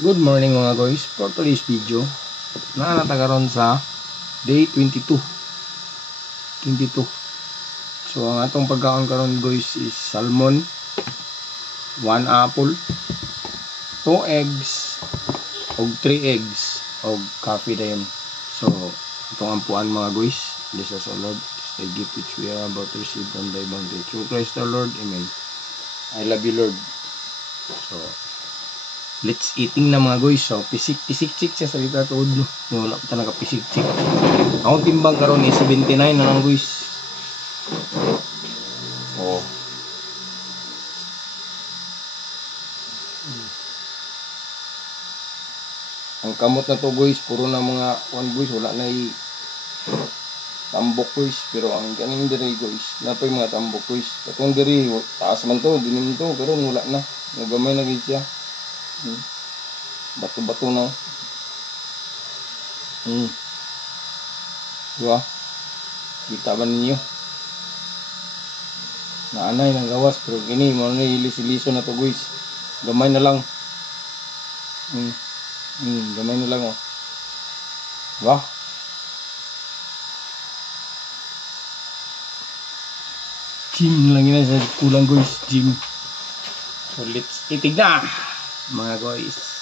Good morning mga guys. For today's video, naanatagaron sa day 22. So ang atong pagkaon karon guys is salmon, 1 apple, 2 eggs, og 3 eggs, og coffee din. So itong ampuan mga guys. This is our Lord. It's the gift which we are about to receive from thy bounty. Through Christ our Lord. Amen. I love you Lord. So let's eating na mga guys. So pisik-pisik-chik siya sa litra tuod. Wala pa talaga pisik-chik. Akong timbang karon is 79 na lang guys. Oh. Ang kamot na to guys, puro na mga one guys, wala na tambok guys. Pero ang ganing diri guys, napay mga tambok guys. Katong diri, taas man to, dinim to, pero wala na. Nagamay na guys siya. Bato-bato na. Diba? Kita ba ninyo? Naanay ng gawas, pero gini, mga ilis-iliso na to guys. Gamay na lang. Gamay na lang oh. Diba? Gym lang yun sa kulang guys, gym. So let's itig na mga guys.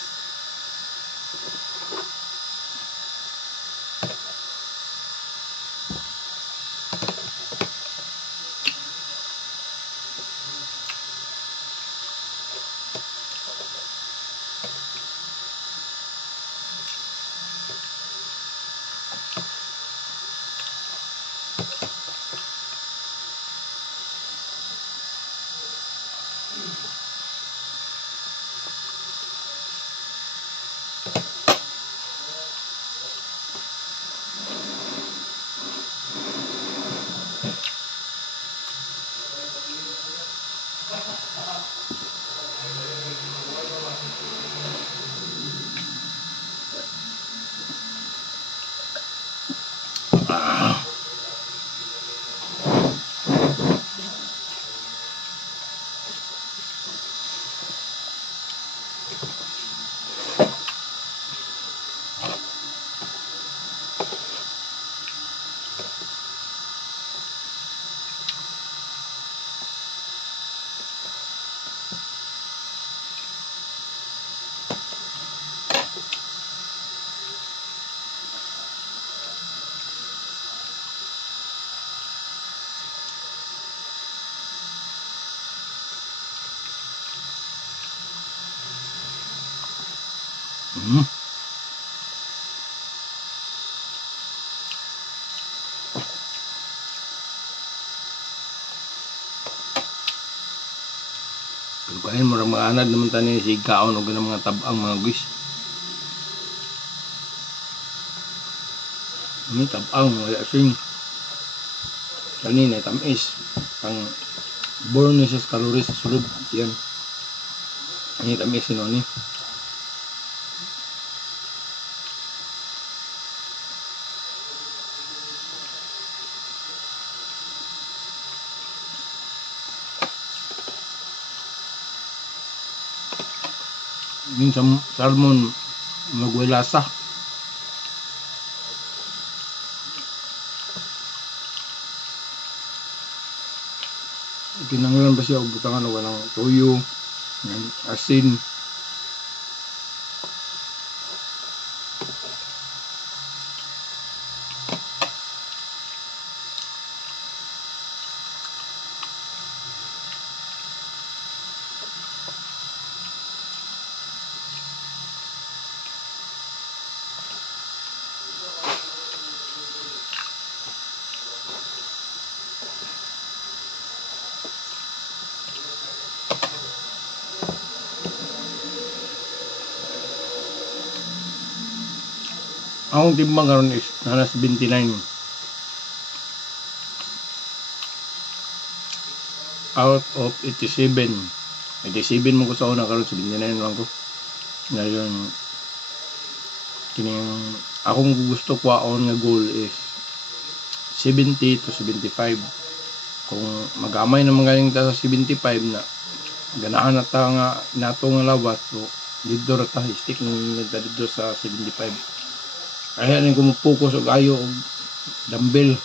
Kain mo rin mga anad naman tayo si kaon o ganang mga tabang mga guys. Tabang, wala sing kanina tamis pang born niya sa calories sa sulod yan. Ini tamis sino ni minsan salmon magwelasa. Kinanglan ba siya o butangan o walang toyo, asin. Akong timbang karon is nanas 29 out of 87 mo ko sa una karon 79 lang ko ngayon. Kining akong gusto kwaon nga goal is 70 to 75. Kung magamay na magaling ta sa 75 na ganahan na ta nga nato nga lawas, so dito ra ta stick ng dito sa 75. Kaya rin ko mo-focus og ayo og dumbbell.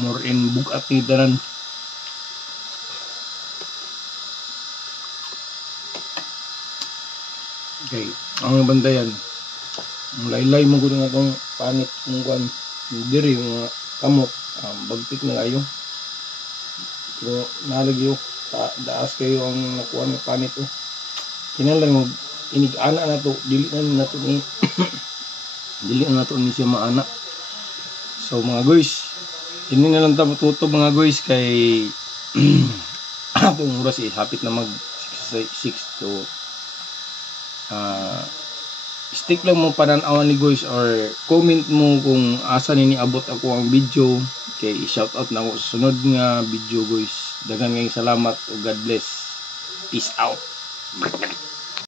More in bugat ni tanan. Okay, ang bantayan. Ang laylay mo gud nga tong panit ng kuan. Diri mga kamot, bagtik na kayo. Pero nalagyo daas kayo ang nakuha ng panit o. Kinahanglan mo inig-ana na to, dili na to ni dili na to ni siya maana. So mga guys, ini na lang ta matuto mga guys kay atong oras hapit na mag 6 to stick lang mo pananawan ni guys or comment mo kung asa ni abot ako ang video kay i-shout out na ako sa sunod nga video guys. Daghang salamat o God bless. Peace out.